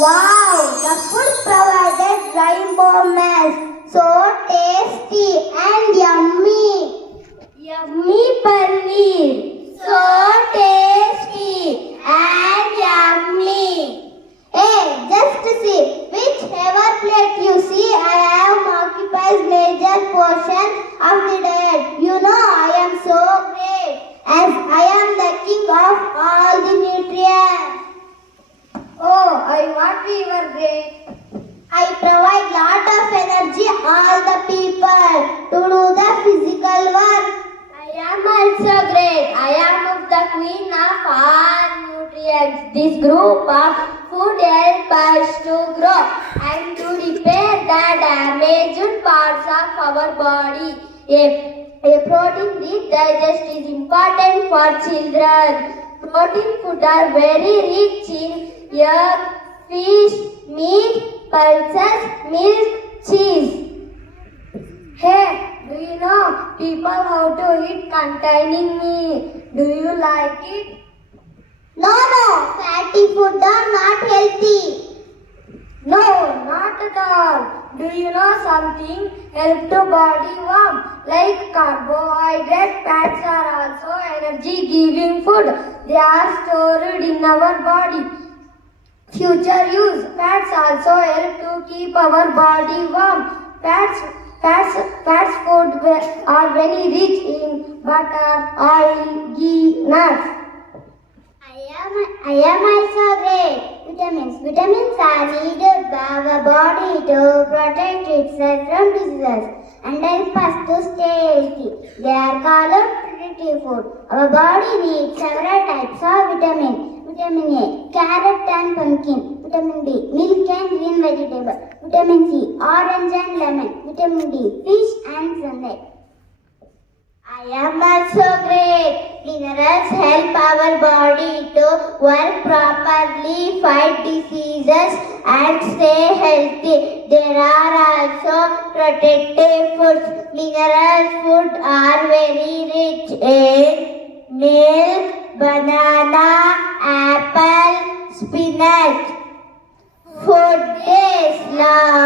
Wow, the food provided rainbow mess. So tasty and yummy. Yummy paneer. So tasty and yummy. Hey, just see, whichever plate you see, I have occupies major portion of the diet. You know I am so great as I am the king of all the nutrients. Oh, I want to your great. I provide lot of energy all the people to do the physical work. I am also great. I am the queen of all nutrients. This group of food help us to grow and to repair the damaged parts of our body. A protein-rich digest is important for children. Protein food are very rich in egg, fish, meat, pulses, milk, cheese. Hey, do you know people how to eat containing meat? Do you like it? No, fatty food are not healthy. No, not at all. Do you know something? Help to body warm. Like carbohydrate, fats are also energy giving food. They are stored in our body. Future use. Fats also help to keep our body warm. Fats food are very rich in butter, oil, ghee, nuts. I am also great. Vitamins are needed by our body to protect itself from diseases and help us to stay healthy. They are called protective food. Our body needs several types of vitamin. Vitamin A, carrot and pumpkin. Vitamin B, milk and green vegetable. Vitamin C, orange and lemon. Vitamin D, fish and sunlight. I am also great. Minerals help our body to work properly, fight diseases and stay healthy. There are also protective foods. Mineral food are very rich in milk, banana, apple, spinach. Food is love.